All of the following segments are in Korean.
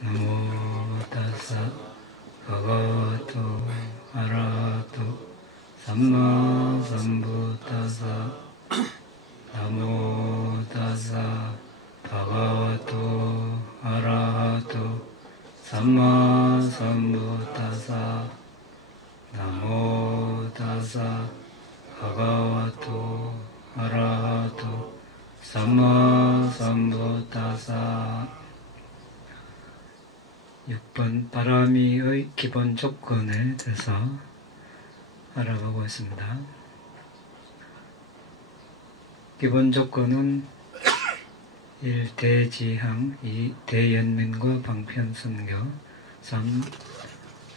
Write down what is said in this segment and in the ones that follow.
나모 타사 භගවतो 아라하토 삼마 삼부타사 나모 타사 භගවतो 아라하토 삼마 삼부타사 나모 타사 භගවतो 아라하토 삼마 삼부타사. 6번 바라미의 기본 조건에 대해서 알아보고 있습니다. 기본 조건은 1. 대지향, 2. 대연민과 방편선교, 3.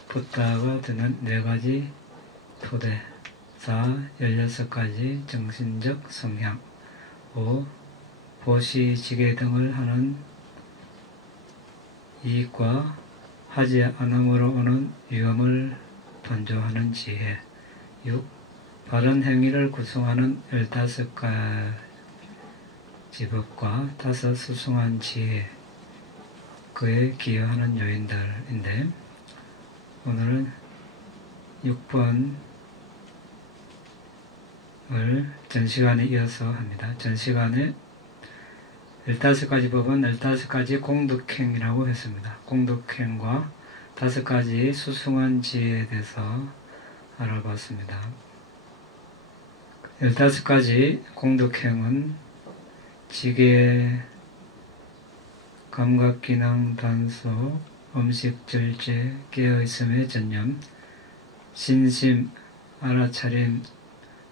붓다가 드는 4가지 토대, 4. 16가지 정신적 성향, 5. 보시지계 등을 하는 이익과 하지 않음으로 오는 위험을 단조하는 지혜, 6. 바른 행위를 구성하는 15가지 법과 5 수승한 지혜, 그에 기여하는 요인들인데, 오늘은 6번을 전 시간에 이어서 합니다. 전 시간에 15가지 법은 15가지 공덕행이라고 했습니다. 공덕행과 5가지 수승한 지혜에 대해서 알아봤습니다. 15가지 공덕행은 지계, 감각기능 단속, 음식절제, 깨어있음의 전념, 신심, 알아차림,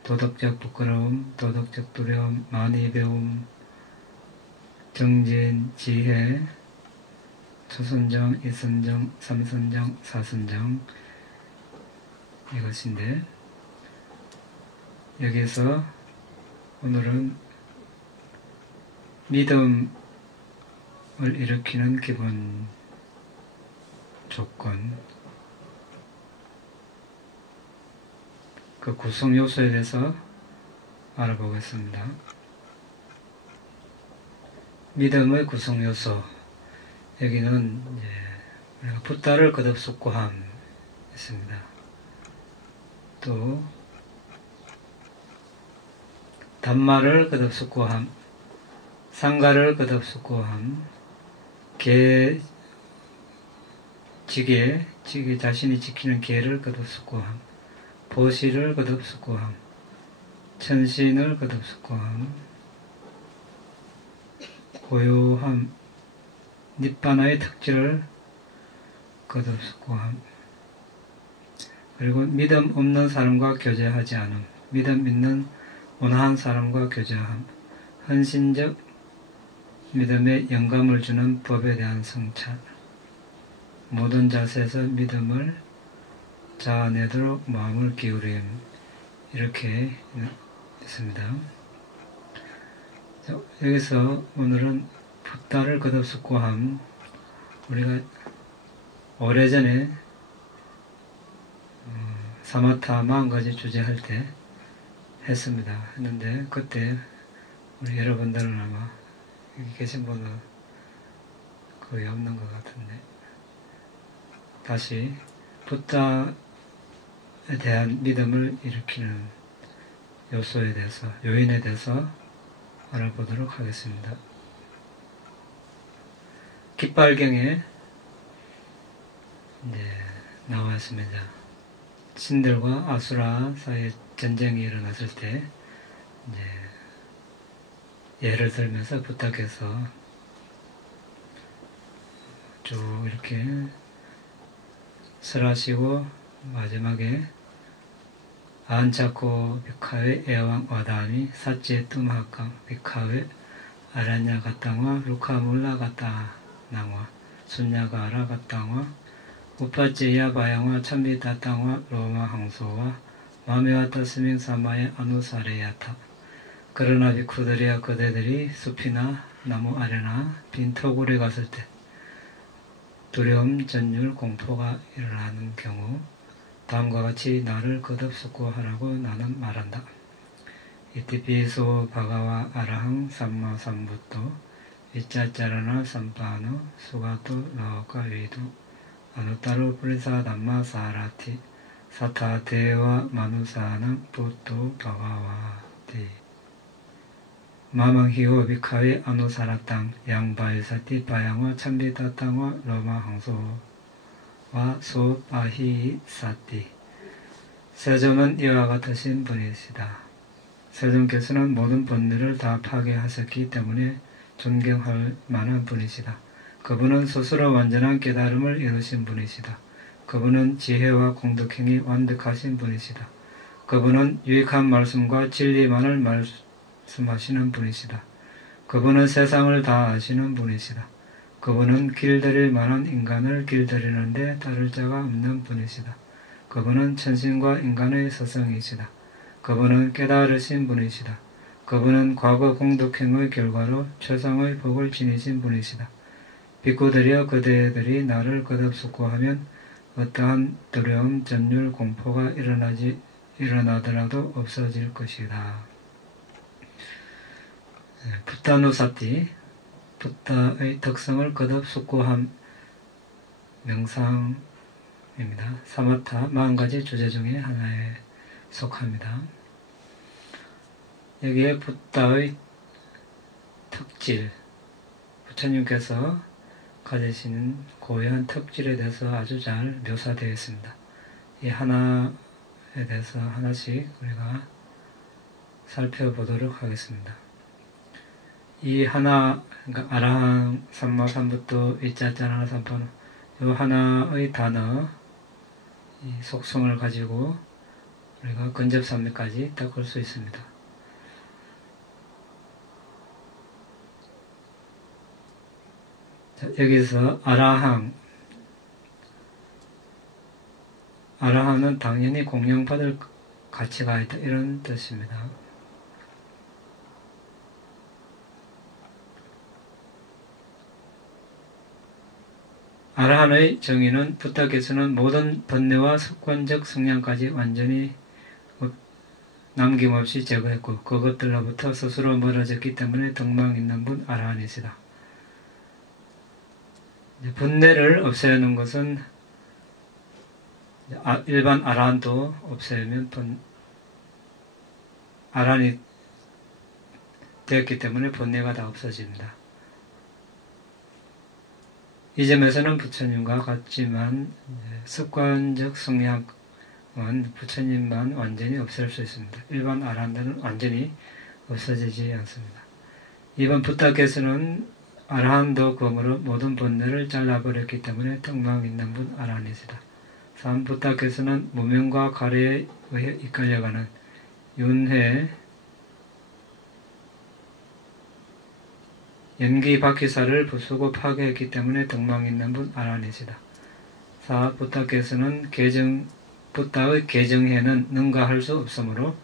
도덕적 부끄러움, 도덕적 두려움, 많이 배움, 정진, 지혜, 초선정, 이선정, 삼선정, 사선정, 이것인데, 여기서 오늘은 믿음을 일으키는 기본 조건, 그 구성 요소에 대해서 알아보겠습니다. 믿음의 구성 요소, 여기는 우리가 붓다를 거듭숙고함 있습니다. 또 단마를 거듭숙고함, 상가를 거듭숙고함, 지게 자신이 지키는 계를 거듭숙고함, 보시를 거듭숙고함, 천신을 거듭숙고함, 고요함, 닛바나의 특질을 거듭숙고함, 그리고 믿음 없는 사람과 교제하지 않음, 믿음 있는 온화한 사람과 교제함, 헌신적 믿음에 영감을 주는 법에 대한 성찰, 모든 자세에서 믿음을 자아내도록 마음을 기울임, 이렇게 있습니다. 여기서 오늘은 붓다를 거듭숙고함, 우리가 오래전에 사마타 40가지 주제할 때 했는데, 그때 우리 여러분들은 아마 여기 계신 분은 거의 없는 것 같은데, 다시 붓다에 대한 믿음을 일으키는 요소에 대해서, 요인에 대해서 알아보도록 하겠습니다. 깃발경에 나와 있습니다. 신들과 아수라 사이에 전쟁이 일어났을 때 예를 들면서 붓다께서 쭉 이렇게 설하시고 마지막에 안차코 비카웨 에왕 와다미 사치에 뜸하강 비카웨 아라냐 가땅와 루카몰라 가따 낭와 순야가라 가땅와 우파제야 바양와 참비다 땅와 로마 항소와 마메와타 스밍 사마의 아누사레야타. 그러나 비쿠들이야 그대들이 숲이나 나무 아래나 빈 터굴에 갔을 때 두려움, 전율, 공포가 일어나는 경우 다음과 같이 나를 거듭숙고하라고 나는 말한다. 이티피소 바가와 아라항 삼마 삼부토 Viccacarana sampano sugato loka vidu anuttaro purisa dhamma sarati sattva deva manusanam buddho bhagavati mamanghiyo bhikkhave anusaratang yang bhavisati bhayangwa chambitatangwa loma hangso 와 소바히 사띠 세존은 이와 같으신 분이시다. 세존께서는 모든 본능을 다 파괴하셨기 때문에 존경할 만한 분이시다. 그분은 스스로 완전한 깨달음을 이루신 분이시다. 그분은 지혜와 공덕행이 완벽하신 분이시다. 그분은 유익한 말씀과 진리만을 말씀하시는 분이시다. 그분은 세상을 다 아시는 분이시다. 그분은 길들일 만한 인간을 길들이는데 따를 자가 없는 분이시다. 그분은 천신과 인간의 스승이시다. 그분은 깨달으신 분이시다. 그분은 과거 공덕행의 결과로 최상의 복을 지니신 분이시다. 비구들이여 그대들이 나를 거듭 숙고하면 어떠한 두려움, 전율, 공포가 일어나더라도 없어질 것이다. 붓다누사띠 붓다의 특성을 거듭 숙고함 명상입니다. 사마타 40가지 주제 중에 하나에 속합니다. 여기에 붓다의 특질, 부처님께서 가지시는 고유한 특질에 대해서 아주 잘 묘사되어 있습니다. 이 하나에 대해서 하나씩 우리가 살펴보도록 하겠습니다. 이 하나, 그러니까 아라항, 삼마삼부토, viccacarana sampano 이 하나의 단어, 이 속성을 가지고 우리가 근접산맥까지 닦을 수 있습니다. 자, 여기서 아라항은 당연히 공양받을 가치가 있다 이런 뜻입니다. 아라한의 정의는 붓다께서는 모든 번뇌와 습관적 성향까지 완전히 남김없이 제거했고 그것들로부터 스스로 멀어졌기 때문에 덕망 있는 분 아라한이시다. 번뇌를 없애는 것은 일반 아라한도 없애면 아라한이 되었기 때문에 번뇌가 다 없어집니다. 이 점에서는 부처님과 같지만 습관적 성향은 부처님만 완전히 없앨 수 있습니다. 일반 아라한들은 완전히 없어지지 않습니다. 이번 붓다께서는 아라한도 검으로 모든 번뇌를 잘라버렸기 때문에 덕망 있는 분 아라한이시다. 3. 붓다께서는 무명과 가래에 의해 이끌려가는 윤회 연기 바퀴살을 부수고 파괴했기 때문에 덕망 있는 분 아라한이시다. 4. 붓다께서는 붓다의 개정해는 능가할 수 없으므로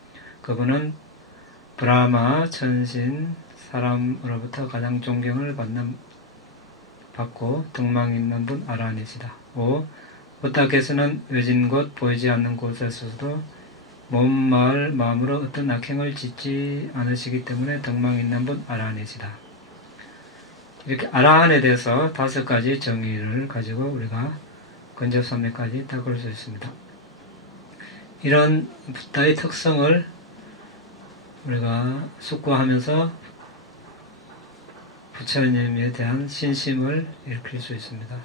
그분은 브라마, 천신, 사람으로부터 가장 존경을 받고 덕망 있는 분 아라한이시다. 5. 붓다께서는 외진 곳, 보이지 않는 곳에서도 몸, 말, 마음으로 어떤 악행을 짓지 않으시기 때문에 덕망 있는 분 아라한이시다. 이렇게 아라한에 대해서 5가지 정의를 가지고 우리가 근접산맥까지 닦을 수 있습니다. 이런 붓다의 특성을 우리가 숙고하면서 부처님에 대한 신심을 일으킬 수 있습니다.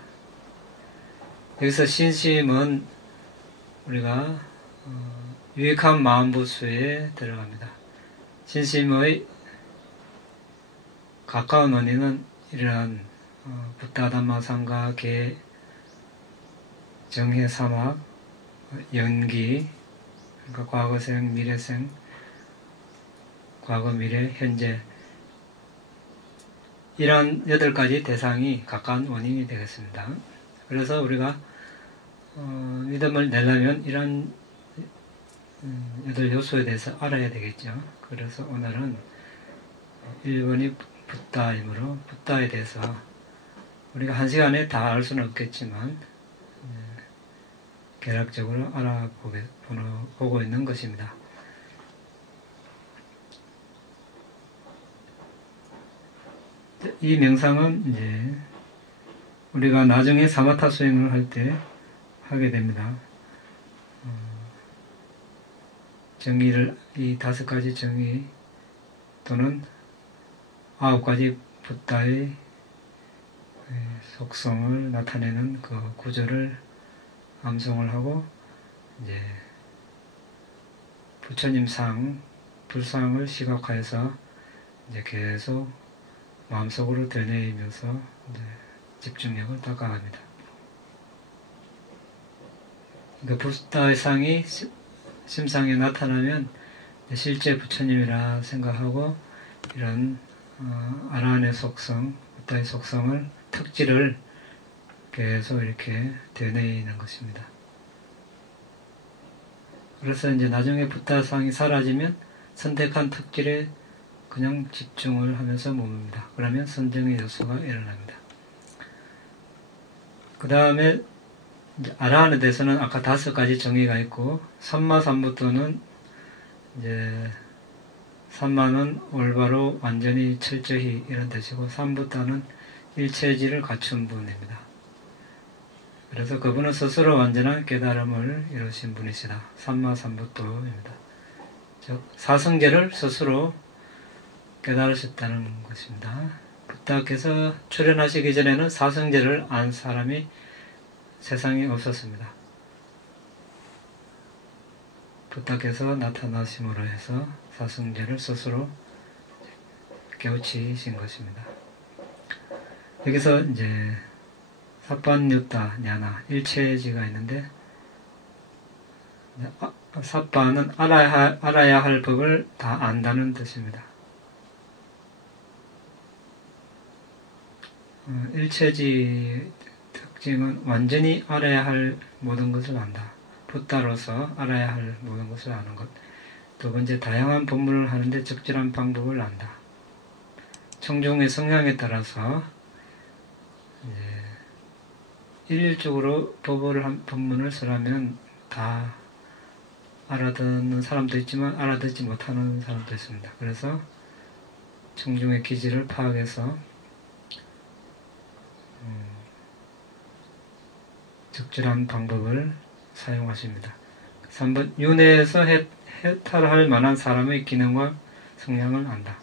여기서 신심은 우리가 유익한 마음부수에 들어갑니다. 신심의 가까운 원인은 이러한 붓다담마상가 계 정해 사막 연기 그러니까 과거생, 미래생, 과거, 미래, 현재 이러한 8가지 대상이 가까운 원인이 되겠습니다. 그래서 우리가 믿음을 내려면 이런 8요소에 대해서 알아야 되겠죠. 그래서 오늘은 1번이 붓다이므로 붓다에 대해서 우리가 1시간에 다 알 수는 없겠지만 개략적으로 알아보고 있는 것입니다. 이 명상은 이제 우리가 나중에 사마타 수행을 할 때 하게 됩니다. 정의를, 이 5가지 정의 또는 9가지 붓다의 속성을 나타내는 그 구절을 암송을 하고 이제 부처님 상, 불상을 시각화해서 이제 계속 마음속으로 되뇌이면서 이제 집중력을 닦아갑니다. 그러니까 붓다의 상이 심상에 나타나면 실제 부처님이라 생각하고 이런 아라한의 속성, 붓다의 속성을, 특질을 계속 이렇게 되뇌이는 것입니다. 그래서 이제 나중에 붓다상이 사라지면 선택한 특질에 그냥 집중을 하면서 머뭅니다. 그러면 선정의 요소가 일어납니다. 그 다음에 아라한에 대해서는 아까 5가지 정의가 있고, 삼마삼부토는 이제 삼마는 올바로 완전히 철저히 이런 뜻이고, 삼부토는 일체지를 갖춘 분입니다. 그래서 그분은 스스로 완전한 깨달음을 이루신 분이시다. 삼마삼부토입니다. 즉 사성제를 스스로 깨달으셨다는 것입니다. 붓다께서 출현하시기 전에는 사성제를 안 사람이 세상에 없었습니다. 붓다께서 나타나심으로 해서 사성제를 스스로 깨우치신 것입니다. 여기서 이제 사빠뉴타 냐나 일체지가 있는데, 사빠는 알아야 할 법을 다 안다는 뜻입니다. 일체지 특징은 완전히 알아야 할 모든 것을 안다. 붓다로서 알아야 할 모든 것을 아는 것. 두 번째, 다양한 법문을 하는데 적절한 방법을 안다. 청중의 성향에 따라서 일률적으로 법문을 쓰라면 다 알아듣는 사람도 있지만 알아듣지 못하는 사람도 있습니다. 그래서 청중의 기질을 파악해서 적절한 방법을 사용하십니다. 3번, 윤회에서 해탈할 만한 사람의 기능과 성향을 안다.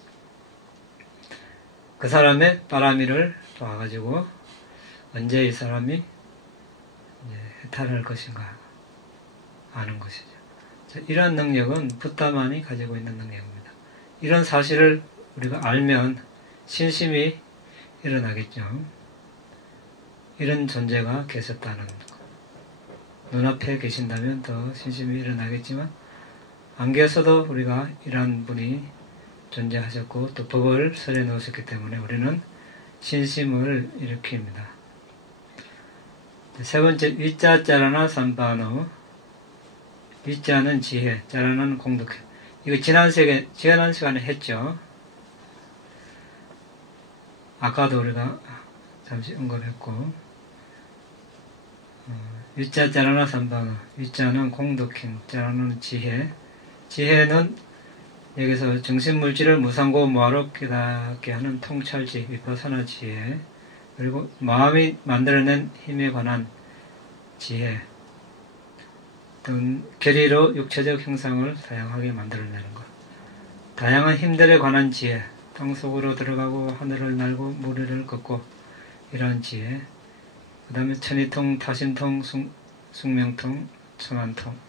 그 사람의 바라미를 봐가지고 언제 이 사람이 해탈할 것인가 아는 것이죠. 이러한 능력은 붓다만이 가지고 있는 능력입니다. 이런 사실을 우리가 알면 신심이 일어나겠죠. 이런 존재가 계셨다는 것. 눈앞에 계신다면 더 신심이 일어나겠지만, 안 계셔도 우리가 이러한 분이 존재하셨고 또 법을 설해 놓으셨기 때문에 우리는 신심을 일으킵니다. 세 번째, 위자 짜라나 삼바노. 위자는 지혜, 짜라는 공덕해. 이거 지난 시간에 했죠. 아까도 우리가 잠시 언급했고, 위자 짜라나 삼바노. 위자는 공덕행, 짜라는 지혜. 지혜는 여기서 정신물질을 무상고 무아로 깨닫게 하는 통찰지, 위파사나 지혜, 그리고 마음이 만들어낸 힘에 관한 지혜, 또는 결의로 육체적 형상을 다양하게 만들어내는 것, 다양한 힘들에 관한 지혜, 땅속으로 들어가고 하늘을 날고 물 위를 걷고 이러한 지혜, 그 다음에 천이통, 타심통, 숙명통, 천안통.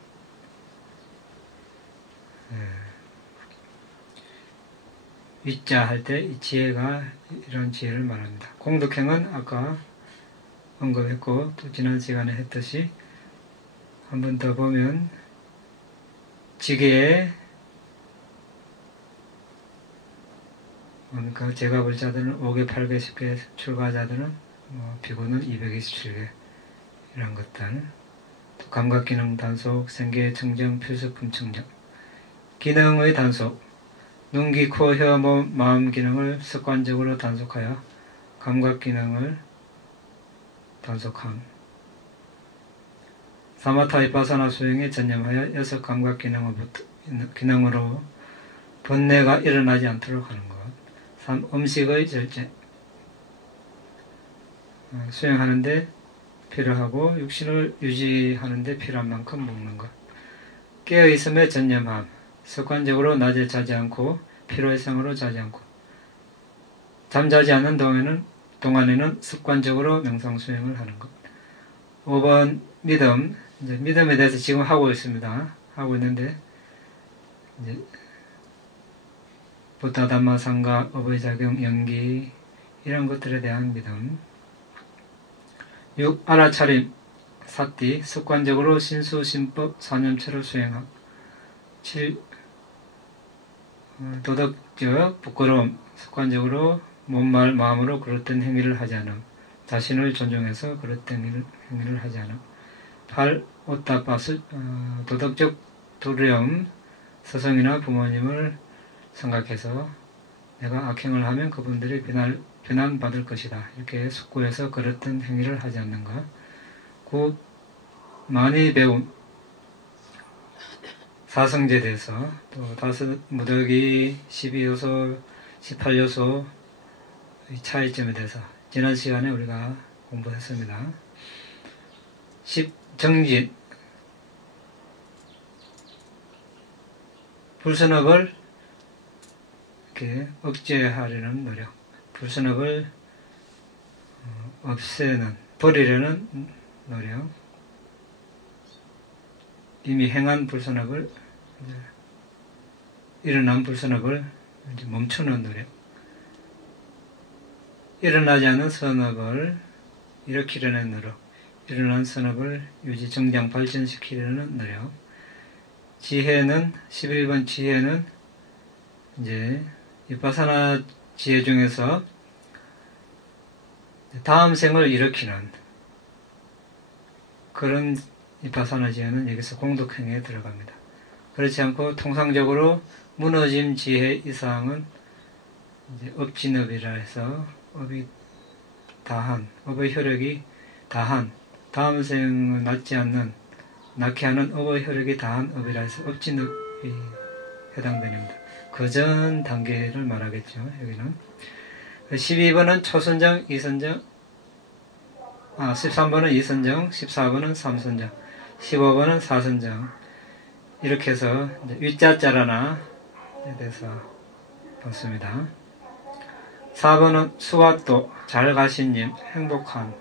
위자 할 때 이 지혜가 이런 지혜를 말합니다. 공덕행은 아까 언급했고 또 지난 시간에 했듯이 한 번 더 보면, 지게에 그러니까 제가불자들은 5개, 8개, 10개, 출가자들은 비고는 227개 이런 것들, 또 감각기능 단속, 생계 청정, 필수품 청정, 기능의 단속, 눈, 귀, 코, 혀, 몸, 마음 기능을 습관적으로 단속하여 감각 기능을 단속함. 사마타 비파사나 수행에 전념하여 6 감각 기능으로 번뇌가 일어나지 않도록 하는 것. 3. 음식의 절제. 수행하는데 필요하고 육신을 유지하는데 필요한 만큼 먹는 것. 깨어있음에 전념함. 습관적으로 낮에 자지 않고 피로 이상으로 자지 않고 잠자지 않는 동안에는 습관적으로 명상 수행을 하는 것. 5번 믿음. 이제 믿음에 대해서 지금 하고 있습니다. 하고 있는데 이제 부타 담마 상가 어버이작용 연기 이런 것들에 대한 믿음. 6. 알아차림 사띠 습관적으로 신수신법 사념체를 수행함. 7. 도덕적 부끄러움 습관적으로 몸말 마음으로 그릇된 행위를 하지 않음. 자신을 존중해서 그릇된 행위를 하지 않음. 8. 오타파 도덕적 두려움 스승이나 부모님을 생각해서 내가 악행을 하면 그분들이 비난받을 것이다. 이렇게 숙고해서 그릇된 행위를 하지 않는 것. 9. 많이 배움 사성제에 대해서 또 무더기 12요소 18요소 차이점에 대해서 지난 시간에 우리가 공부했습니다. 10. 정진 불선업을 이렇게 억제하려는 노력, 불선업을 없애는, 버리려는 노력, 이미 행한 불선업을, 일어난 불선업을 멈추는 노력, 일어나지 않은 선업을 일으키려는 노력, 일어난 선업을 유지, 정장, 발전시키려는 노력. 지혜는, 11번 지혜는 이제 비파사나 지혜 중에서 다음 생을 일으키는 그런 비파사나 지혜는 여기서 공덕행위에 들어갑니다. 그렇지 않고 통상적으로 무너짐 지혜 이상은 이제 업진업이라 해서 업이 다한, 업의 효력이 다한, 다음 생을 낳지 않는, 낳게 하는 업의 효력이 다한 업이라 해서 업진업이 해당됩니다. 그 전 단계를 말하겠죠. 여기는 12번은 초선정, 이선정, 13번은 이선정, 14번은 삼선정, 15번은 사선정. 이렇게 해서 위자자라나에 대해서 봤습니다. 4번은 수와또, 잘 가신님, 행복한,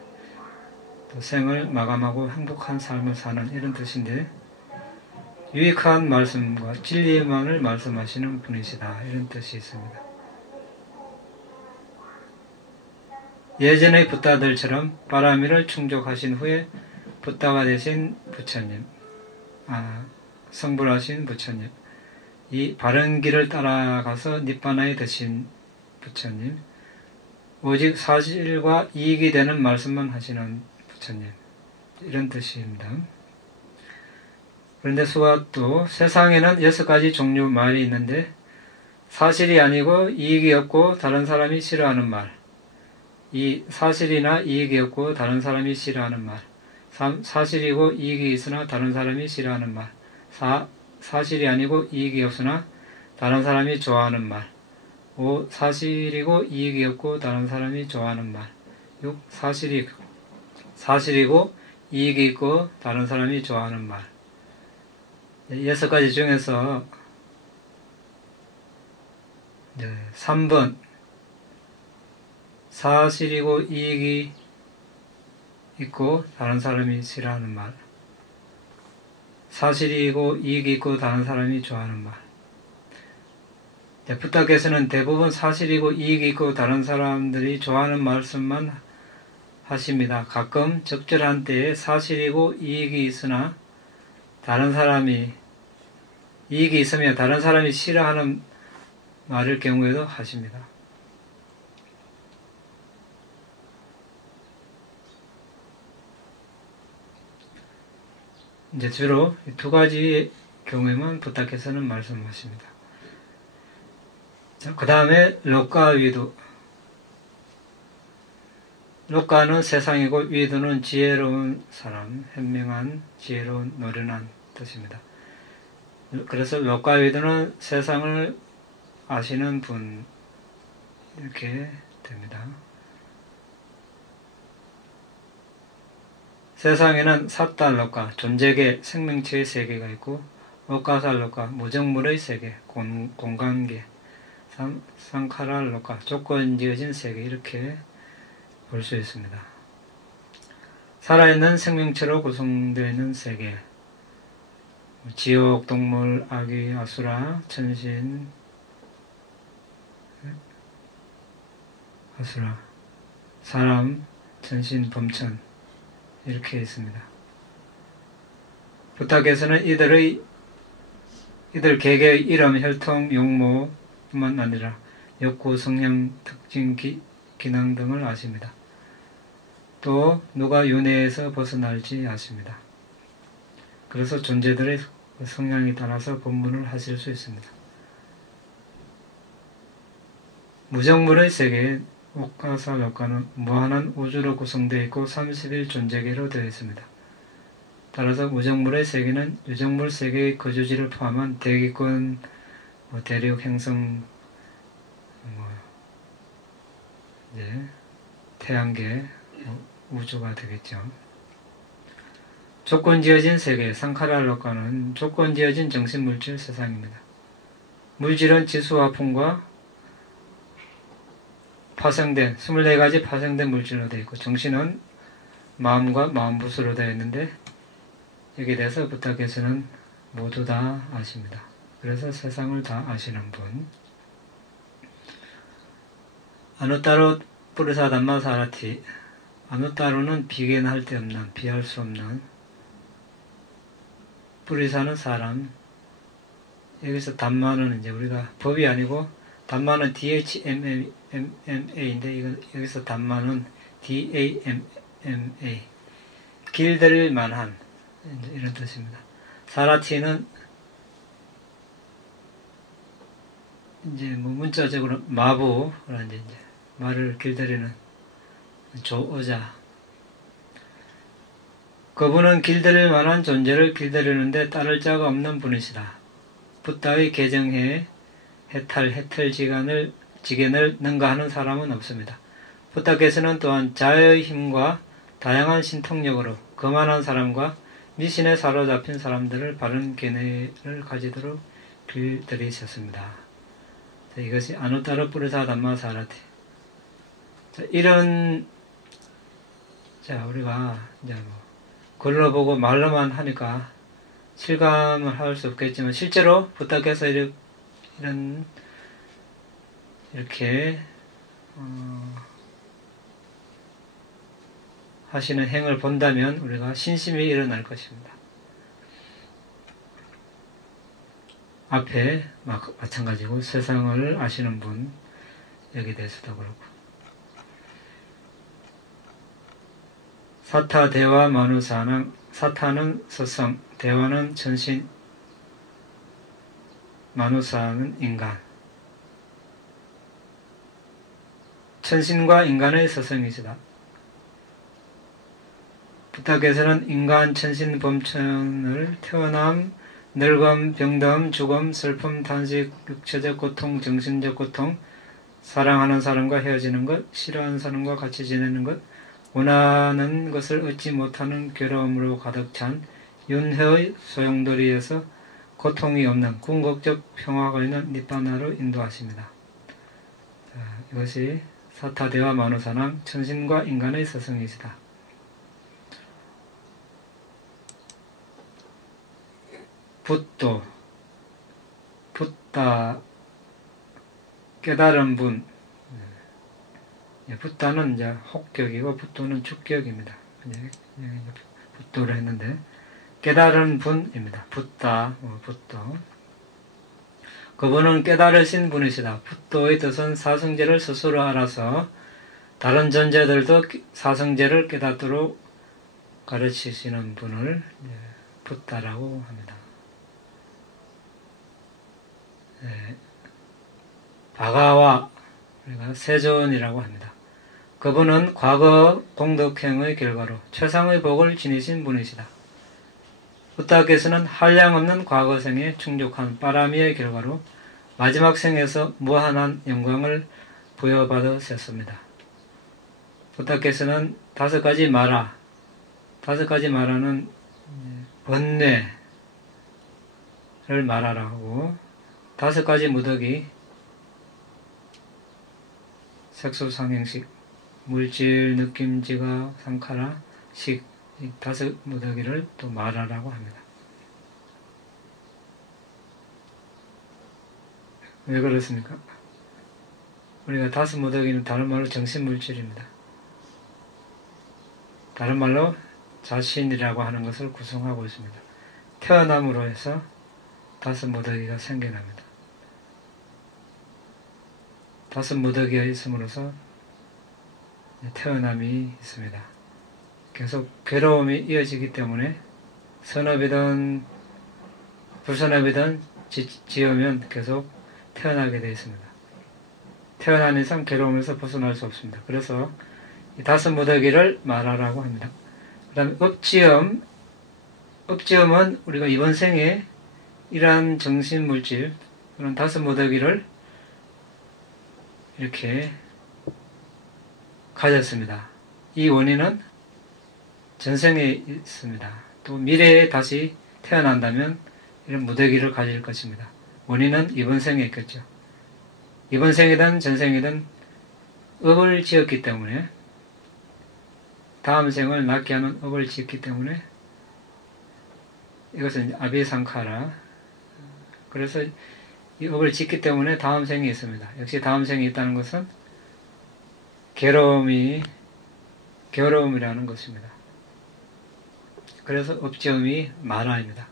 또 생을 마감하고 행복한 삶을 사는 이런 뜻인데, 유익한 말씀과 진리만을 말씀하시는 분이시다 이런 뜻이 있습니다. 예전의 붓다들처럼 바라미를 충족하신 후에 붓다가 되신 부처님, 성불하신 부처님, 이 바른 길을 따라가서 니빠나에 드신 부처님, 오직 사실과 이익이 되는 말씀만 하시는 부처님, 이런 뜻입니다. 그런데 수와또 세상에는 6가지 종류 말이 있는데 사실이 아니고 이익이 없고 다른 사람이 싫어하는 말, 이 사실이나 이익이 없고 다른 사람이 싫어하는 말, 사실이고 이익이 있으나 다른 사람이 싫어하는 말, 사실이 아니고 이익이 없으나 다른 사람이 좋아하는 말, 5. 사실이고 이익이 없고 다른 사람이 좋아하는 말, 6. 사실이고 이익이 있고 다른 사람이 좋아하는 말. 6가지 중에서 3번 사실이고 이익이 있고 다른 사람이 싫어하는 말, 사실이고 이익이 있고 다른 사람이 좋아하는 말. 붓다께서는 대부분 사실이고 이익이 있고 다른 사람들이 좋아하는 말씀만 하십니다. 가끔 적절한 때에 사실이고 이익이 있으나 다른 사람이 이익이 있으며 다른 사람이 싫어하는 말일 경우에도 하십니다. 이제 주로 2가지 경우에만 붓다께서는 말씀하십니다. 그 다음에 록과 위도. 록가는 세상이고 위도는 지혜로운 사람, 현명한, 지혜로운, 노련한 뜻입니다. 그래서 록과 위도는 세상을 아시는 분 이렇게 됩니다. 세상에는 사달로카, 존재계, 생명체의 세계가 있고 오카살로카, 무정물의 세계, 공간계, 상카랄로카, 조건지어진 세계, 이렇게 볼 수 있습니다. 살아있는 생명체로 구성되어 있는 세계, 지옥, 동물, 아귀, 아수라, 천신, 아수라, 사람, 천신, 범천, 이렇게 있습니다. 부탁에서는 이들 개개의 이름, 혈통, 용모 뿐만 아니라 욕구, 성향, 특징, 기능 등을 아십니다. 또 누가 윤회에서 벗어날지 아십니다. 그래서 존재들의 성향에 따라서 본문을 하실 수 있습니다. 무정물의 세계에 옥가사역과는 무한한 우주로 구성되어 있고 30일 존재계로 되어 있습니다. 따라서 무정물의 세계는 유정물 세계의 거주지를 포함한 대기권, 대륙, 행성, 이제 태양계, 우주가 되겠죠. 조건지어진 세계, 상카랄로카는 조건지어진 정신물질 세상입니다. 물질은 지수와 풍과 파생된 24가지 파생된 물질로 되어 있고, 정신은 마음과 마음부수로 되어 있는데, 여기에 대해서 부탁에서는 모두 다 아십니다. 그래서 세상을 다 아시는 분. 아누타로 뿌리사 담마 사라티. 아누타로는 비견할 데 없는, 비할 수 없는. 뿌리사는 사람. 여기서 담마는 이제 우리가 법이 아니고, 담마는 DHMMA인데, 여기서 담마는 DAMMA. 길들일 만한, 이런 뜻입니다. 사라티는 이제 문자적으로 마부, 이제 말을 길들이는 조어자. 그분은 길들일 만한 존재를 길들이는데 따를 자가 없는 분이시다. 붓다의 개정해 해탈지간을 능가하는 사람은 없습니다. 붓다께서는 또한 자의 힘과 다양한 신통력으로 거만한 사람과 미신에 사로잡힌 사람들을 바른 견해를 가지도록 길들이셨습니다. 이것이 아누타로 뿌리사 담마 사라티. 이런, 우리가 이제 글로 보고 말로만 하니까 실감을 할 수 없겠지만, 실제로 부탁해서 이렇게 하시는 행을 본다면 우리가 신심이 일어날 것입니다. 앞에 마찬가지고 세상을 아시는 분, 여기에 대해서도 그렇고. 사타 대화 마누사는, 사타는 서성, 대화는 천신, 마누사는 인간. 천신과 인간의 서성이시다. 부탁에서는 인간, 천신, 범천을 태어남, 늙음, 병듦, 죽음, 슬픔, 탄식, 육체적 고통, 정신적 고통, 사랑하는 사람과 헤어지는 것, 싫어하는 사람과 같이 지내는 것, 원하는 것을 얻지 못하는 괴로움으로 가득 찬 윤회의 소용돌이에서 고통이 없는 궁극적 평화가 있는 니빠나로 인도하십니다. 이것이 사타대와 마누사랑 천신과 인간의 서성이시다. 붓도, 붓다, 깨달은 분. 붓다는 이제 혹격이고 붓도는 축격입니다. 붓도를 했는데, 깨달은 분입니다. 붓다, 붓도. 그분은 깨달으신 분이시다. 붓도의 뜻은 사성제를 스스로 알아서 다른 존재들도 사성제를 깨닫도록 가르치시는 분을 붓다라고 합니다. 바가와, 우리가 세존이라고 합니다. 그분은 과거 공덕행의 결과로 최상의 복을 지니신 분이시다. 붓다께서는 한량없는 과거생에 충족한 빠라미의 결과로 마지막 생에서 무한한 영광을 부여받으셨습니다. 붓다께서는 5가지 마라, 5가지 말하는 번뇌를 말하라 하고, 5가지 무더기, 색소상행식, 물질, 느낌, 지각, 상카라, 식, 이 5 무더기를 또 말하라고 합니다. 왜 그렇습니까? 우리가 5 무더기는 다른 말로 정신물질입니다. 다른 말로 자신이라고 하는 것을 구성하고 있습니다. 태어남으로 해서 5 무더기가 생겨납니다. 5 무더기가 있음으로써 태어남이 있습니다. 계속 괴로움이 이어지기 때문에 선업이든 불선업이든 지으면 계속 태어나게 되어 있습니다. 태어난 이상 괴로움에서 벗어날 수 없습니다. 그래서 이 5 무더기를 말하라고 합니다. 그 다음에 업지음, 업지음은 우리가 이번 생에 이러한 정신물질, 그런 5 무더기를 이렇게 가졌습니다. 이 원인은 전생에 있습니다. 또 미래에 다시 태어난다면 이런 무더기를 가질 것입니다. 원인은 이번 생에 있겠죠. 이번 생이든 전생이든 업을 지었기 때문에, 다음 생을 낫게 하는 업을 지었기 때문에 이것은 아비상카라. 그래서 이 업을 짓기 때문에 다음 생이 있습니다. 역시 다음 생이 있다는 것은 괴로움이라는 것입니다. 그래서 업지음이 마라입니다.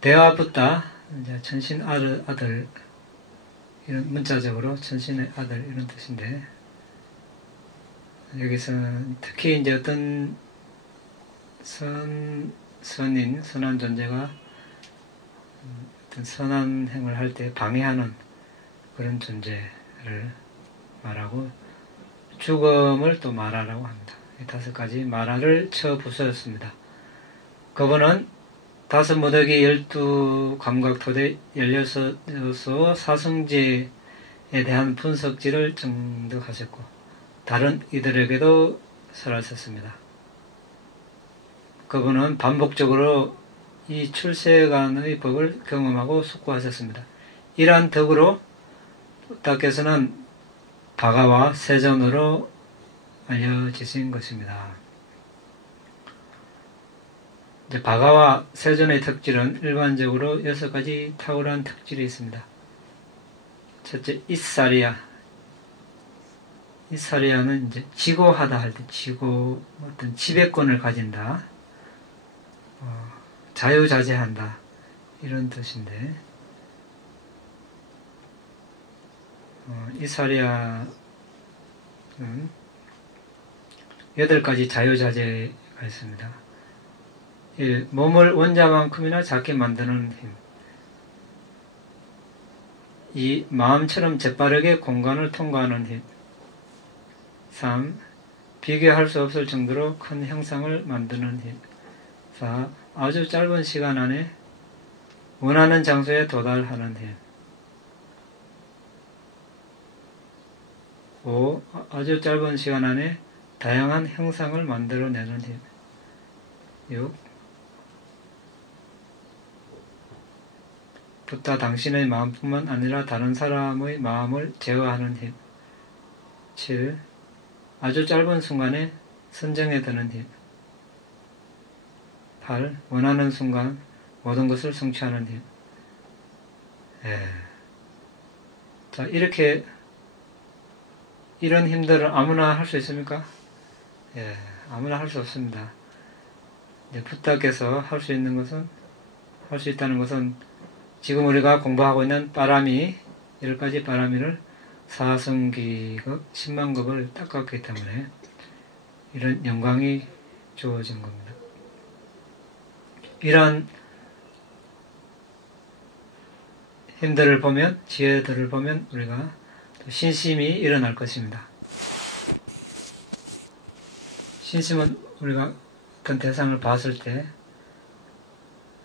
대화붓다, 이제 천신 아들, 이런 문자적으로 천신의 아들 이런 뜻인데, 여기서 특히 이제 어떤 선인, 선한 존재가 어떤 선한 행을 할 때 방해하는 그런 존재를 말하고, 죽음을 또 말하라고 합니다. 이 5가지 말하를 쳐 부수었습니다. 그분은 5 무더기 12 감각토대 16 사성제에 대한 분석지를 정득하셨고, 다른 이들에게도 설하셨습니다. 그분은 반복적으로 이 출세간의 법을 경험하고 숙고하셨습니다. 이러한 덕으로 부타께서는 바가와 세존으로 알려지신 것입니다. 이제 바가와 세존의 특질은 일반적으로 6가지 탁월한 특질이 있습니다. 첫째, 이사리야. 이사리야는 이제 지고하다 할 때, 어떤 지배권을 가진다, 자유자재한다, 이런 뜻인데, 이사리야는 8가지 자유자재가 있습니다. 1. 몸을 원자만큼이나 작게 만드는 힘. 2. 마음처럼 재빠르게 공간을 통과하는 힘. 3. 비교할 수 없을 정도로 큰 형상을 만드는 힘. 4. 아주 짧은 시간 안에 원하는 장소에 도달하는 힘. 5. 아주 짧은 시간 안에 다양한 형상을 만들어내는 힘. 6. 부타 당신의 마음뿐만 아니라 다른 사람의 마음을 제어하는 힘. 7. 아주 짧은 순간에 선정에 드는 힘. 8. 원하는 순간 모든 것을 성취하는 힘. 자, 이런 힘들을 아무나 할 수 있습니까? 아무나 할 수 없습니다. 부타께서 할 수 있다는 것은 지금 우리가 공부하고 있는 빠라미, 10가지 빠라미를 사성기급, 10만급을 닦았기 때문에 이런 영광이 주어진 겁니다. 이런 힘들을 보면, 지혜들을 보면 우리가 신심이 일어날 것입니다. 신심은 우리가 어떤 대상을 봤을 때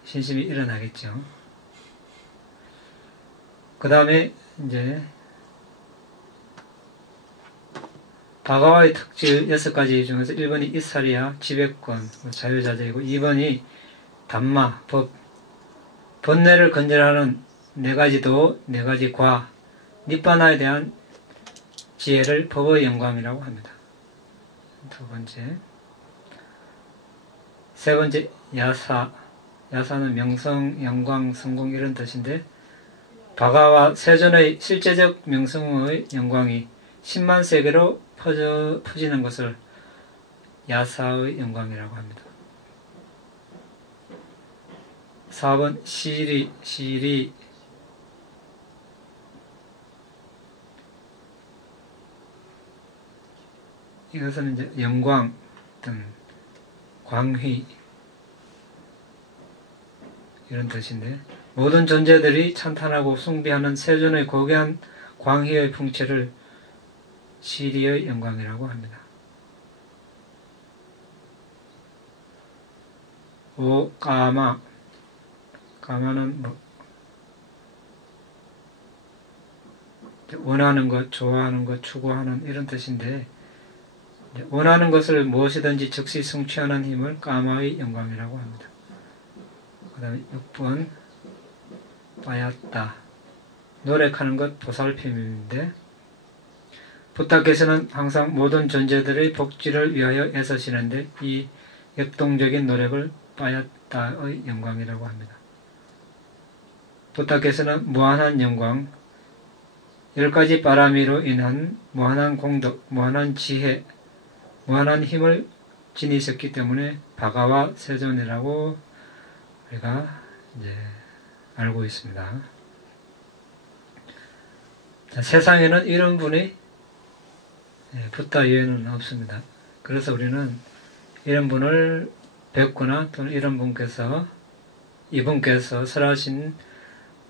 신심이 일어나겠죠. 그 다음에 이제 바가와의 특질 6가지 중에서 1번이 이사리야, 지배권, 자유자재이고 2번이 담마, 법, 번뇌를 건절하는 4가지 도, 4가지 과, 니빠나에 대한 지혜를 법의 영광이라고 합니다. 두 번째. 세 번째, 야사. 야사는 명성, 영광, 성공 이런 뜻인데 바가와 세존의 실제적 명성의 영광이 10만 세계로 퍼지는 것을 야사의 영광이라고 합니다. 4번 시리 이것은 이제 영광 등 광휘 이런 뜻인데 모든 존재들이 찬탄하고 숭배하는 세존의 고귀한 광희의 풍채를 시리의 영광이라고 합니다. 5. 까마. 까마는 원하는 것, 좋아하는 것, 추구하는 이런 뜻인데 원하는 것을 무엇이든지 즉시 성취하는 힘을 까마의 영광이라고 합니다. 그 다음에 6번 빠야따. 노력하는 것, 보살핌인데 부타께서는 항상 모든 존재들의 복지를 위하여 애쓰시는데 이 역동적인 노력을 빠야따의 영광이라고 합니다. 부타께서는 무한한 영광, 10가지 바라미로 인한 무한한 공덕, 무한한 지혜, 무한한 힘을 지니셨기 때문에 바가와 세존이라고 우리가 이제 알고 있습니다. 자, 세상에는 이런 분이 붓다 이외에는 없습니다. 그래서 우리는 이런 분을 뵙거나 또는 이런 분께서 이분께서 설하신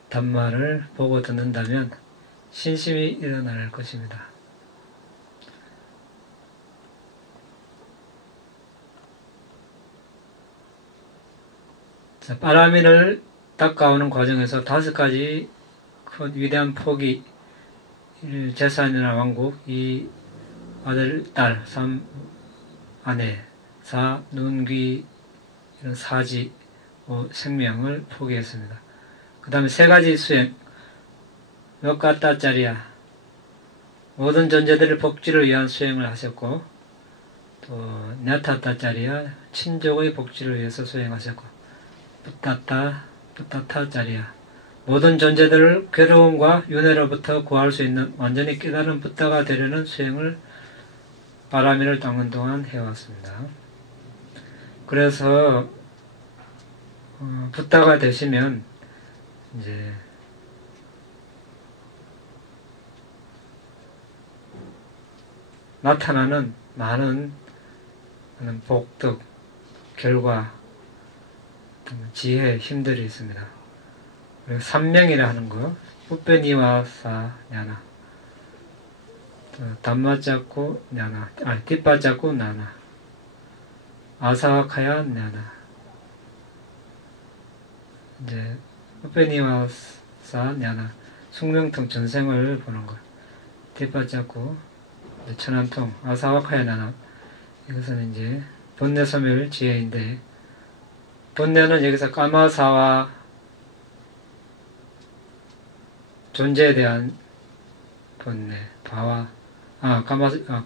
담마를 보고 듣는다면 신심이 일어날 것입니다. 자, 바라미를 닦아오는 과정에서 5가지 큰 위대한 포기, 재산이나 왕국, 2 아들, 딸, 3 아내, 4 눈, 귀, 이런 사지, 5 생명을 포기했습니다. 그 다음에 3가지 수행, 몇 가따짜리야, 모든 존재들의 복지를 위한 수행을 하셨고, 또 냐타따짜리야, 친족의 복지를 위해서 수행하셨고, 붓다타짜리야, 모든 존재들을 괴로움과 윤회로부터 구할 수 있는 완전히 깨달은 붓다가 되려는 수행을 바라미를 닦는 동안 해왔습니다. 그래서 붓다가 되시면 이제 나타나는 많은 복덕, 결과, 지혜, 힘들이 있습니다. 그리고 삼명이라 하는 거, 우빼니와사 냐나, 담마짜꾸 냐나, 뒷바짜꾸 나나, 아사와카야 냐나. 이제 우빼니와사 냐나, 숙명통 전생을 보는 것, 뒷바짜꾸 천안통, 아사와카야 냐나. 이것은 이제 번뇌소멸 지혜인데 번뇌는 여기서 까마사와 존재에 대한 번뇌, 바와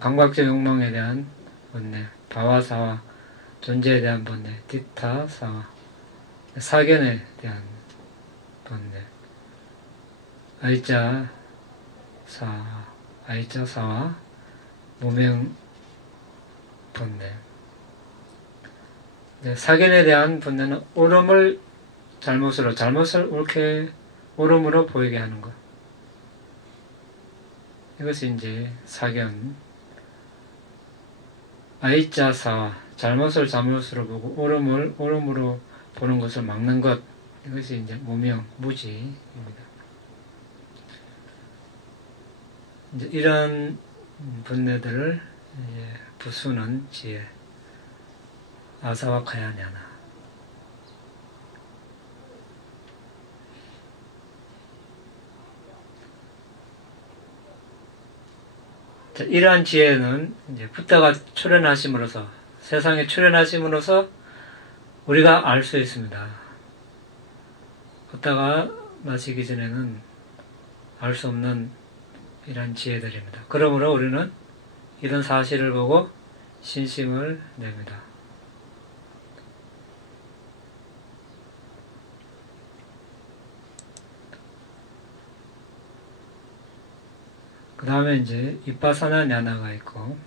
감각적 욕망에 대한 번뇌, 바와사와 존재에 대한 번뇌, 디타사와 사견에 대한 번뇌, 아이자사와 무명 번뇌. 사견에 대한 번뇌는 옳음을 잘못으로, 잘못을 옳게 옳음으로 보이게 하는 것. 이것이 이제 사견. 아이자사와 잘못을 잘못으로 보고 옳음을 옳음으로 보는 것을 막는 것. 이것이 이제 무명, 무지입니다. 이제 이런 번뇌들을 부수는 지혜. 아사와카야냐나. 자, 이러한 지혜는 이제 붓다가 출현하심으로써, 세상에 출현하심으로써 우리가 알 수 있습니다. 붓다가 나시기 전에는 알 수 없는 이러한 지혜들입니다. 그러므로 우리는 이런 사실을 보고 신심을 냅니다. 그 다음에 이제 이빠사나 냐나가 있고,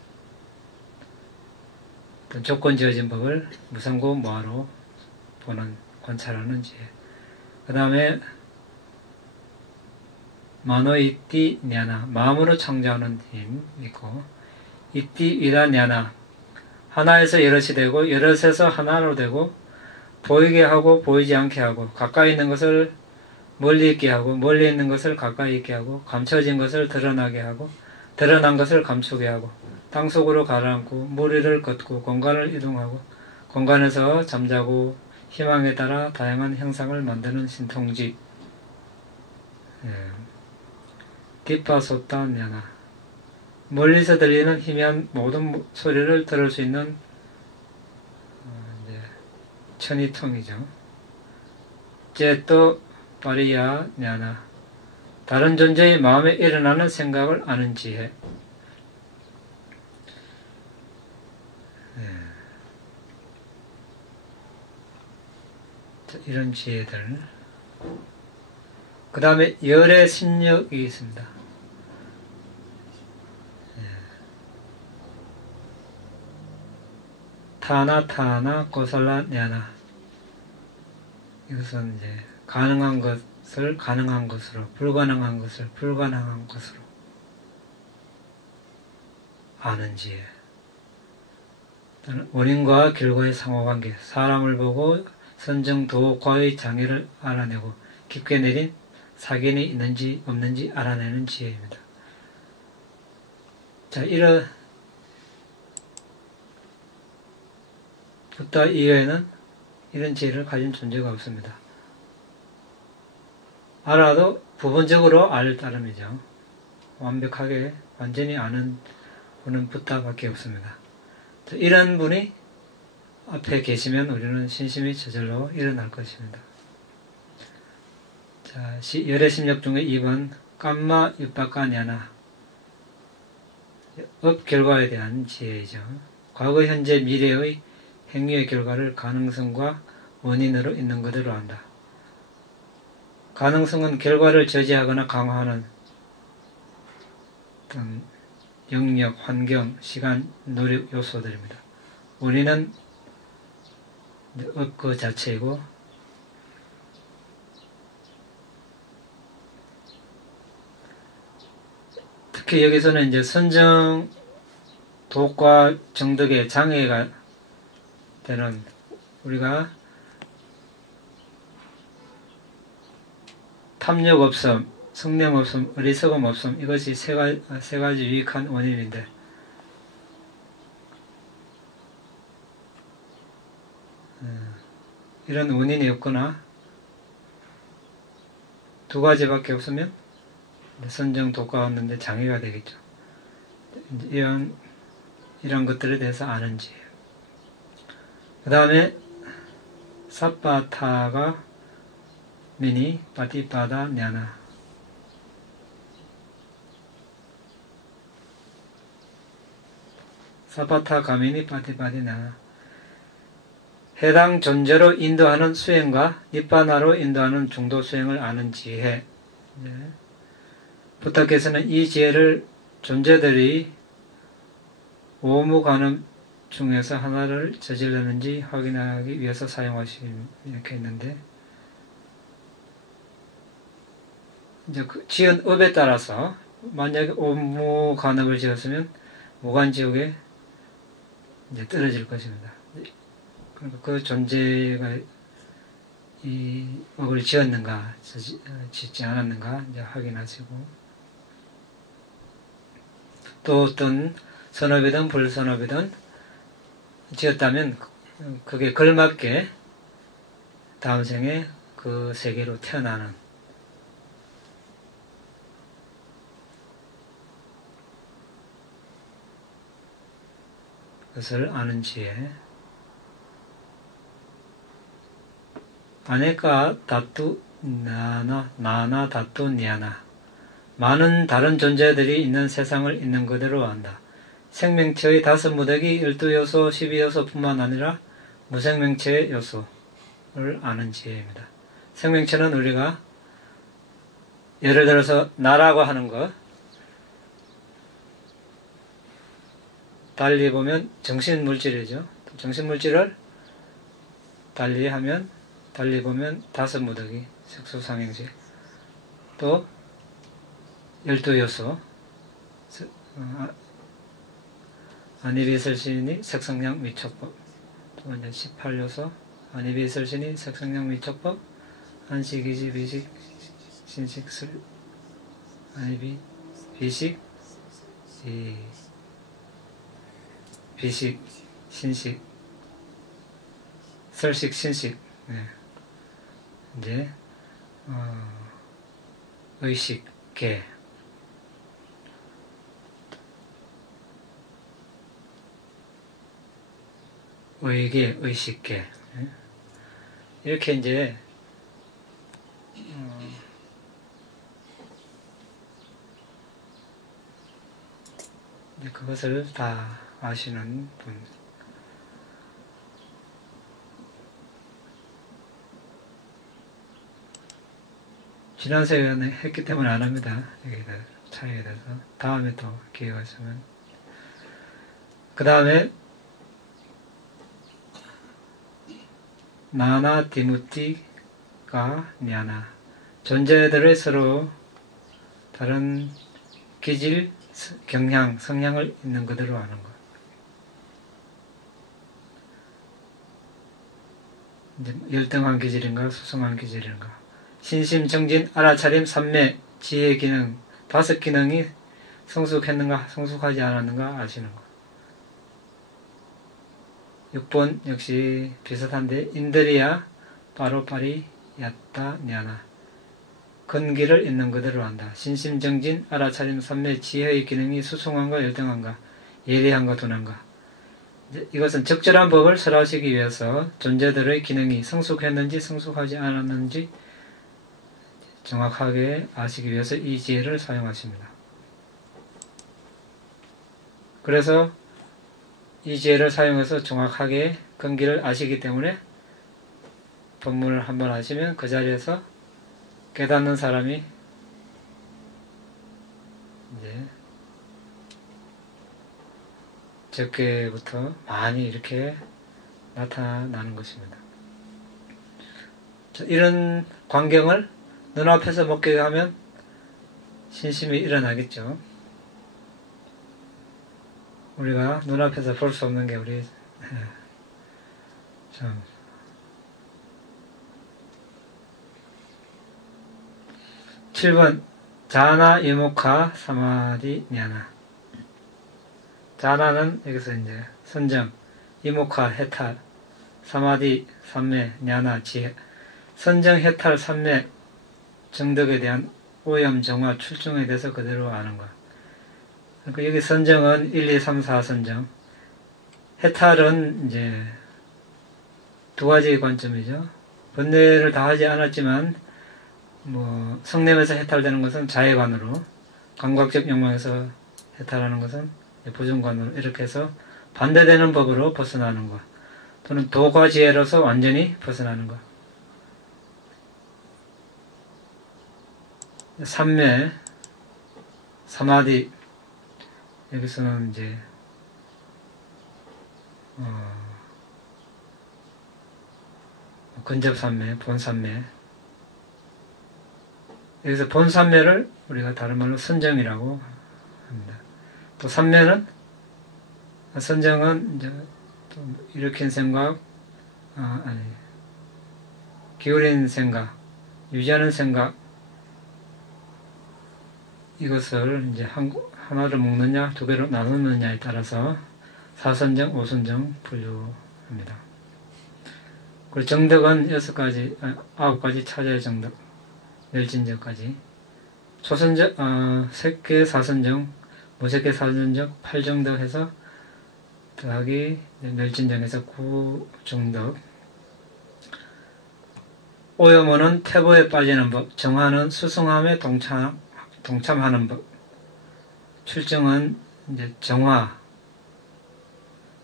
어떤 조건 지어진 법을 무상고 무아로 보는, 관찰하는 지혜. 그 다음에 마노이띠 냐나, 마음으로 창조하는 힘 있고, 이띠 위다 냐나, 하나에서 여럿이 되고 여럿에서 하나로 되고, 보이게 하고 보이지 않게 하고, 가까이 있는 것을 멀리 있게 하고, 멀리 있는 것을 가까이 있게 하고, 감춰진 것을 드러나게 하고, 드러난 것을 감추게 하고, 땅속으로 가라앉고, 물 위를 걷고, 공간을 이동하고, 공간에서 잠자고, 희망에 따라 다양한 형상을 만드는 신통지. 디파소타 냐나, 멀리서 들리는 희미한 모든 소리를 들을 수 있는 천이통이죠. 제또 파리야 냐나, 다른 존재의 마음에 일어나는 생각을 아는 지혜. 이런 지혜들. 그 다음에 열의 신력이 있습니다. 타나 고살라 냐나, 이것은 이제 가능한 것을 가능한 것으로, 불가능한 것을 불가능한 것으로 아는 지혜. 원인과 결과의 상호관계, 사람을 보고 선정도과의 장애를 알아내고 깊게 내린 사견이 있는지 없는지 알아내는 지혜입니다. 자, 이런 붓다 이외에는 이런 지혜를 가진 존재가 없습니다. 알아도 부분적으로 알 따름이죠. 완벽하게 완전히 아는 분은 붓다밖에 없습니다. 자, 이런 분이 앞에 계시면 우리는 신심이 저절로 일어날 것입니다. 자, 열의 심력 중에 2번 깜마 육박가 냐나, 업 결과에 대한 지혜이죠. 과거, 현재, 미래의 행위의 결과를 가능성과 원인으로 있는 그대로 안다. 가능성은 결과를 저지하거나 강화하는 어떤 영역, 환경, 시간, 노력 요소들입니다. 원인은 업 그 자체이고, 특히 여기서는 이제 선정, 독과 정덕의 장애가 되는, 우리가 탐욕 없음, 성냄 없음, 어리석음 없음, 이것이 세 가지 유익한 원인인데, 이런 원인이 없거나 두 가지밖에 없으면 선정, 독과 없는데 장애가 되겠죠. 이런 것들에 대해서 아는지. 그 다음에 사파타가 미니 파티파다 냐나, 사파타 가미니 파티파디 냐나, 해당 존재로 인도하는 수행과 니빠나로 인도하는 중도 수행을 아는 지혜. 부탁께서는 이 지혜를 존재들이 오무가늠 중에서 하나를 저질렀는지 확인하기 위해서 사용하시면 이렇게 있는데, 이제 그 지은 업에 따라서 만약에 오무간업을 지었으면 무간지옥에 이제 떨어질 것입니다. 그러니까 그 존재가 이 업을 지었는가, 짓지 않았는가 이제 확인하시고, 또 어떤 선업이든 불선업이든 지었다면 그게 걸맞게 다음 생에 그 세계로 태어나는, 것을 아는 지혜. 아네까 다투 나나 다투 니아나. 많은 다른 존재들이 있는 세상을 있는 그대로 안다. 생명체의 5무더기 12요소 12요소뿐만 아니라 무생명체의 요소를 아는 지혜입니다. 생명체는 우리가 예를 들어서 나라고 하는 것, 달리 보면 정신물질이죠. 정신물질을 달리 보면 5무더기 색소상행식, 또 12요소 아니비설신이 색성량 미촉법, 또 이제 18요소 아니비설신이 색성량 미촉법, 한식, 이식, 비식, 신식, 술, 아니비, 비식, 비식, 신식, 설식, 신식, 네. 이제 의식, 계, 의계, 의식계, 이렇게 이제 그것을 다 아시는 분. 지난 시간에 했기 때문에 안 합니다. 여기다 차이에 대해서. 다음에 또 기회가 있으면. 그 다음에 나나 디무티가 니아나. 존재들의 서로 다른 기질, 경향, 성향을 있는 그대로 아는 것. 이제 열등한 기질인가, 수승한 기질인가. 신심, 정진, 알아차림, 삼매, 지혜 기능, 5 기능이 성숙했는가, 성숙하지 않았는가 아시는 것. 6번 역시 비슷한데, 인드리야, 빠로빠리, 야따, 냐나. 근기를 있는 그대로 안다. 신심, 정진, 알아차림, 삼매, 지혜의 기능이 수승한가, 열등한가, 예리한가, 둔한가. 이것은 적절한 법을 설하시기 위해서 존재들의 기능이 성숙했는지 성숙하지 않았는지 정확하게 아시기 위해서 이 지혜를 사용하십니다. 그래서 이 지혜를 사용해서 정확하게 근기를 아시기 때문에 법문을 한번 하시면 그 자리에서 깨닫는 사람이 이제 적게부터 많이 이렇게 나타나는 것입니다. 이런 광경을 눈앞에서 목격하면 신심이 일어나겠죠. 우리가 눈앞에서 볼 수 없는 게 우리 참 7번 자나 유목하 사마디 냐나. 자나는 여기서 이제 선정, 이목하 해탈, 사마디 삼매, 냐나 지혜. 선정, 해탈, 삼매, 정덕에 대한 오염, 정화, 출중에 대해서 그대로 아는 것. 그러니까 여기 선정은 1, 2, 3, 4 선정. 해탈은 이제 2가지의 관점이죠. 번뇌를 다 하지 않았지만 성냄에서 해탈되는 것은 자해관으로, 감각적 욕망에서 해탈하는 것은 부정관으로, 이렇게 해서 반대되는 법으로 벗어나는 것, 또는 도과지혜로서 완전히 벗어나는 것. 삼매, 사마디, 여기서는 이제 근접삼매, 본삼매. 여기서 본삼매를 우리가 다른 말로 선정이라고 합니다. 또 삼매는, 선정은 이제 또 일으킨 생각, 기울인 생각, 유지하는 생각, 이것을 이제 하나로 묶느냐, 2개로 나누느냐에 따라서 4선정, 5선정 분류합니다. 그리고 정덕은 9가지 차자의 정덕, 멸진적까지. 초선정, 색계 4선정, 무색계 4선정, 8정덕 해서 더하기 멸진정에서 구중덕. 오염원은 태보에 빠지는 법, 정화는 수승함에 동참하는 법, 출정은 이제 정화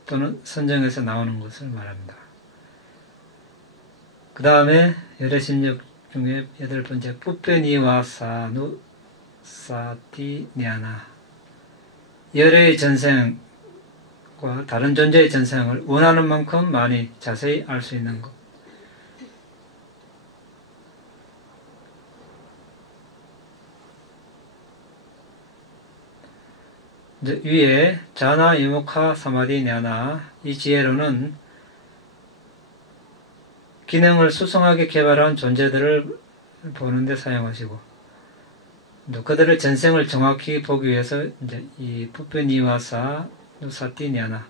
또는 선정에서 나오는 것을 말합니다. 그 다음에 열애신력 중에 8번째 뿌빼니와 사누 사티냐나, 열애의 전생과 다른 존재의 전생을 원하는 만큼 많이 자세히 알 수 있는 것. 이제 위에 자나 이무카 사마디 냐나, 이 지혜로는 기능을 수승하게 개발한 존재들을 보는데 사용하시고, 그들의 전생을 정확히 보기 위해서 이제 이 푸페니와사 누사티냐나,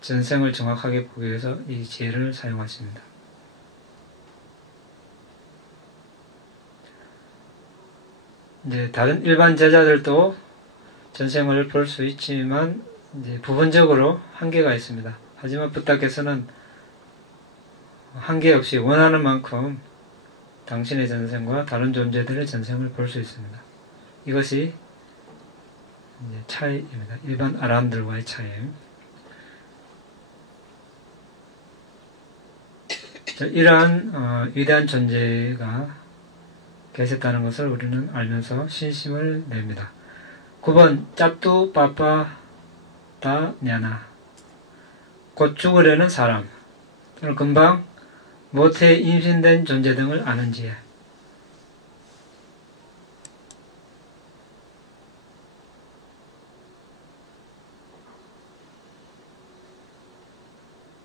전생을 정확하게 보기 위해서 이 지혜를 사용하십니다. 이제 다른 일반 제자들도 전생을 볼 수 있지만 이제 부분적으로 한계가 있습니다. 하지만 부탁께서는 한계 없이 원하는 만큼 당신의 전생과 다른 존재들의 전생을 볼 수 있습니다. 이것이 이제 차이입니다. 일반 아람들과의 차이. 이러한 위대한 존재가 계셨다는 것을 우리는 알면서 신심을 냅니다. 9번 짭뚜 빠빠다 냐나, 곧 죽으려는 사람 또는 금방 모태에 임신된 존재 등을 아는 지혜.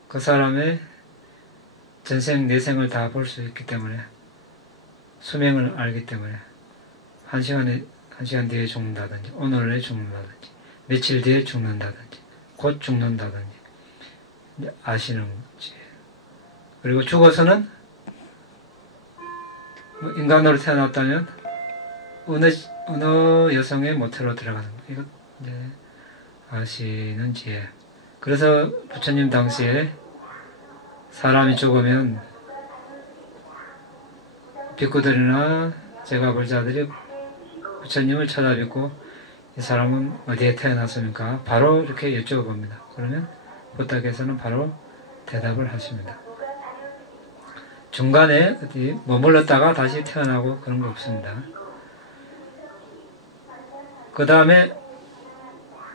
그 사람의 전생 내생을 다 볼 수 있기 때문에, 수명을 알기 때문에 한 시간 뒤에 죽는다든지, 오늘에 죽는다든지, 며칠 뒤에 죽는다든지, 곧 죽는다든지 아시는 거지. 그리고 죽어서는 인간으로 태어났다면 어느 여성의 모태로 들어가는 거, 이거 이제 아시는 지혜. 그래서 부처님 당시에 사람이 죽으면 ภิ꾸들이나 제가 볼 자들이 부처님을 찾아뵙고 이 사람은 어디에 태어났습니까? 바로 이렇게 여쭤봅니다. 그러면 부탁께서는 바로 대답을 하십니다. 중간에 어디 머물렀다가 다시 태어나고 그런 거 없습니다. 그 다음에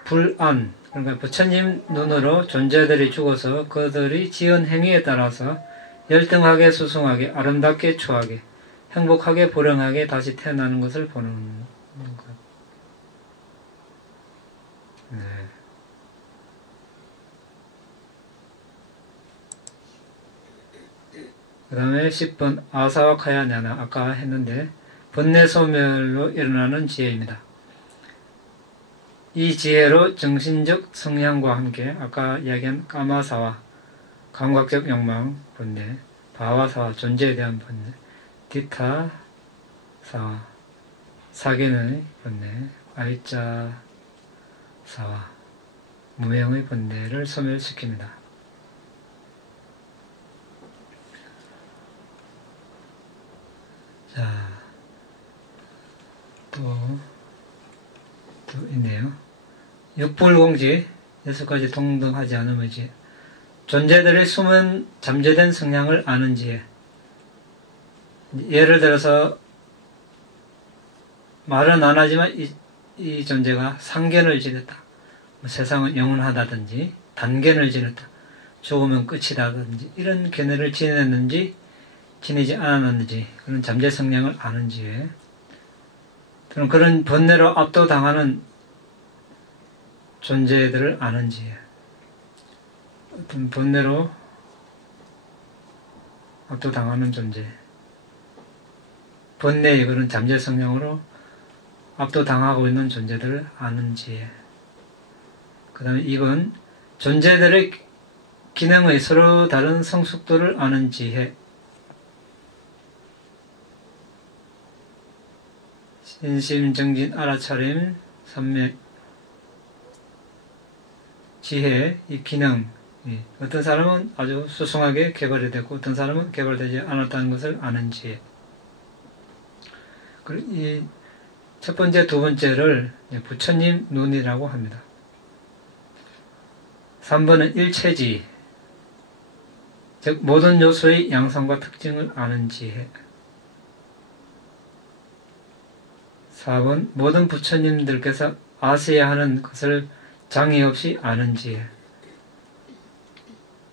불안, 그러니까 부처님 눈으로 존재들이 죽어서 그들이 지은 행위에 따라서 열등하게 수승하게 아름답게 추하게 행복하게 불행하게 다시 태어나는 것을 보는 것. 네. 그 다음에 10번 아사와카야냐나, 아까 했는데 번뇌 소멸로 일어나는 지혜입니다. 이 지혜로 정신적 성향과 함께 아까 이야기한 까마사와 감각적 욕망 번뇌, 바와사와 존재에 대한 번뇌, 디타사와 사견의 번뇌, 아이자사와 무명의 번뇌를 소멸시킵니다. 자, 또 있네요. 육불공지, 6가지 동등하지 않음의 지혜. 존재들의 숨은 잠재된 성향을 아는 지혜. 예를 들어서 말은 안 하지만 이 존재가 상견을 지냈다. 세상은 영원하다든지 단견을 지냈다. 죽으면 끝이다든지 이런 견해를 지냈는지 지내지 않았는지 그런 잠재 성향을 아는 지혜. 또는 그런 번뇌로 압도당하는 존재들을 아는 지혜. 어떤 번뇌로 압도당하는 존재, 번뇌의 그런 잠재 성향으로 압도당하고 있는 존재들을 아는 지혜. 그 다음에 2번 존재들의 기능의 서로 다른 성숙도를 아는 지혜. 신심, 정진, 알아차림, 산맥, 지혜, 이 기능. 어떤 사람은 아주 수승하게 개발이 됐고 어떤 사람은 개발되지 않았다는 것을 아는 지혜. 이 첫 번째, 두 번째를 부처님 눈이라고 합니다. 3번은 일체지, 즉 모든 요소의 양상과 특징을 아는 지혜. 4번 모든 부처님들께서 아셔야 하는 것을 장애 없이 아는 지혜.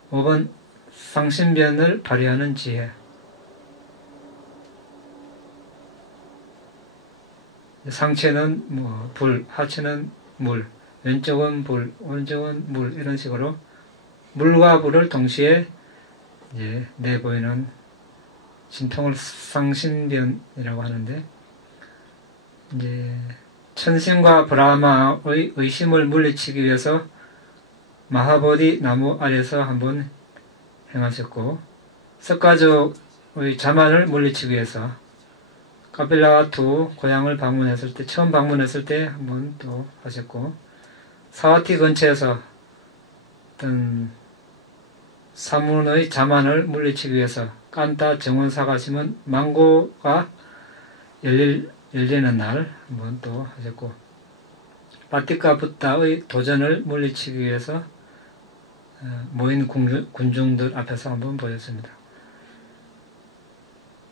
5번 상신변을 발휘하는 지혜. 상체는 불, 하체는 물, 왼쪽은 불, 오른쪽은 물, 이런 식으로 물과 불을 동시에 이제 내보이는 신통을 상신변이라고 하는데, 이제 천신과 브라마의 의심을 물리치기 위해서 마하보디 나무 아래서 한번 행하셨고, 석가족의 자만을 물리치기 위해서 카필라와투 고향을 방문했을 때, 처음 방문했을 때 한번 또 하셨고, 사와티 근처에서 어떤 사문의 자만을 물리치기 위해서 깐타 정원사가 심은 망고가 열리는 날 한번 또 하셨고, 바티카 붓다의 도전을 물리치기 위해서 모인 군중들 앞에서 한번 보였습니다.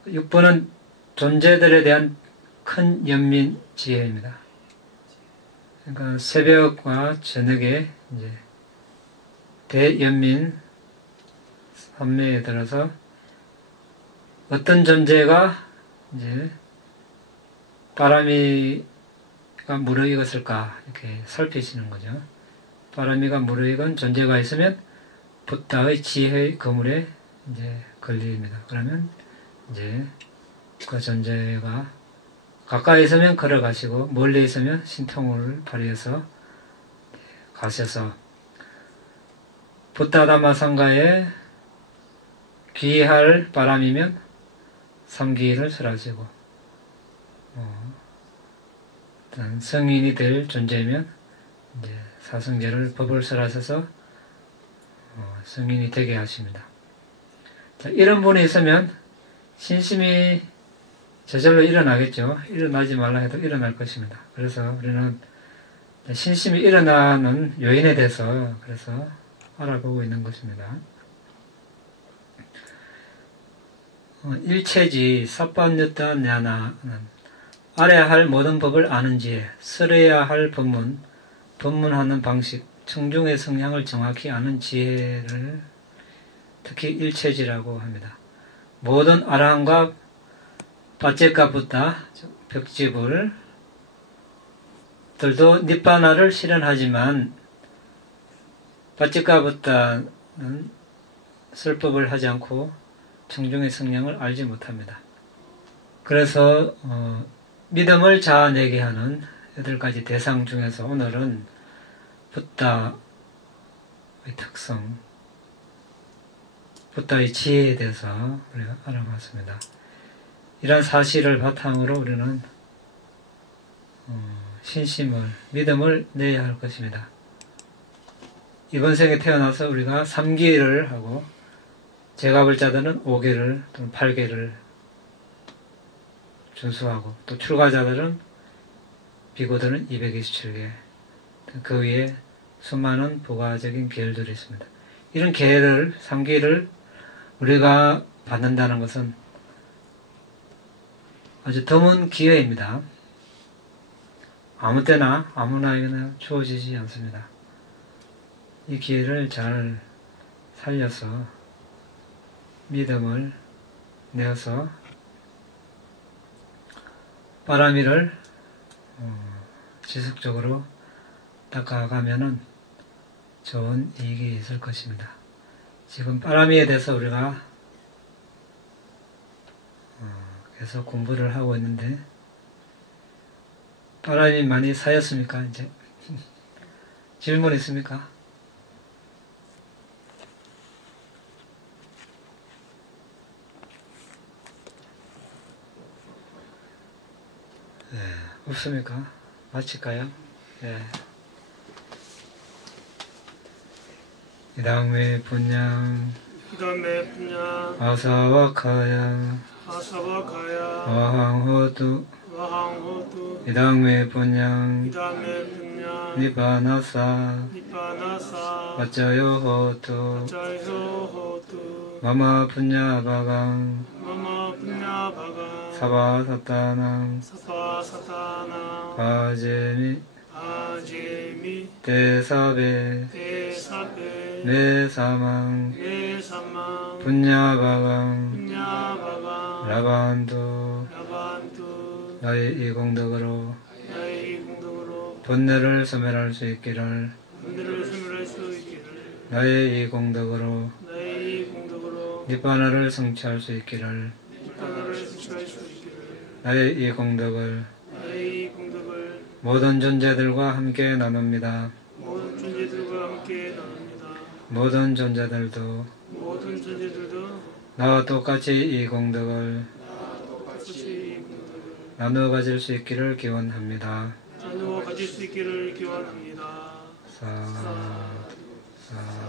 6번은 존재들에 대한 큰 연민 지혜입니다. 그러니까 새벽과 저녁에 이제 대연민 삼매에 들어서 어떤 존재가 이제 바람이가 무르익었을까 이렇게 살피시는 거죠. 바람이가 무르익은 존재가 있으면 붓다의 지혜의 그물에 이제 걸립니다. 그러면 이제 그 존재가 가까이 있으면 걸어가시고 멀리 있으면 신통을 발휘해서 가셔서 붓다다마상가에 귀할 바람이면 삼기를 설하시고, 어떤 성인이 될 존재면 이제 사성제를 법을 설하셔서 성인이 되게 하십니다. 자, 이런 분이 있으면 신심이 저절로 일어나겠죠. 일어나지 말라 해도 일어날 것입니다. 그래서 우리는 신심이 일어나는 요인에 대해서 그래서 알아보고 있는 것입니다. 일체지 사빠뉴타 냐나는 알아야 할 모든 법을 아는 지혜, 설해야 할 법문, 법문하는 방식, 청중의 성향을 정확히 아는 지혜를 특히 일체지라고 합니다. 모든 아라한과 바체카부타 벽지불 들도 니빠나를 실현하지만 바체카부타는 설법을 하지 않고 청중의 성향을 알지 못합니다. 그래서 믿음을 자아내게 하는 8가지 대상 중에서 오늘은 붓다의 특성, 붓다의 지혜에 대해서 우리가 알아봤습니다. 이러한 사실을 바탕으로 우리는 신심을, 믿음을 내야 할 것입니다. 이번 생에 태어나서 우리가 3기를 하고 제갑을 자들은 5개를 또는 8개를 준수하고 또 출가자들은 비고들은 227개, 그 위에 수많은 부가적인 계열들이 있습니다. 이런 계열을 3기를 우리가 받는다는 것은 아주 드문 기회입니다. 아무 때나 아무나에게나 주어지지 않습니다. 이 기회를 잘 살려서 믿음을 내어서 바람이를 지속적으로 닦아가면은 좋은 이익이 있을 것입니다. 지금 바람이에 대해서 우리가 계속 공부를 하고 있는데 바람이 많이 쌓였습니까? 이제 질문 있습니까? 네. 없습니까? 마칠까요? 예. 이 다음에 분양 아사와카야 와항호두 이 다음에 분양 니바나사 와짜요호두 마마 분야바강 사바사타낭 바제미 대사베 메사망 분야바강 라반도 나의 이 공덕으로 번뇌를 소멸할 수 있기를 나의 이 공덕으로 니바나를 성취할 수 있기를 나의 이 공덕을 모든 존재들과 함께 나눕니다. 모든 존재들도 나와 똑같이 이 공덕을 나누어 가질 수 있기를 기원합니다. 사두, 사두.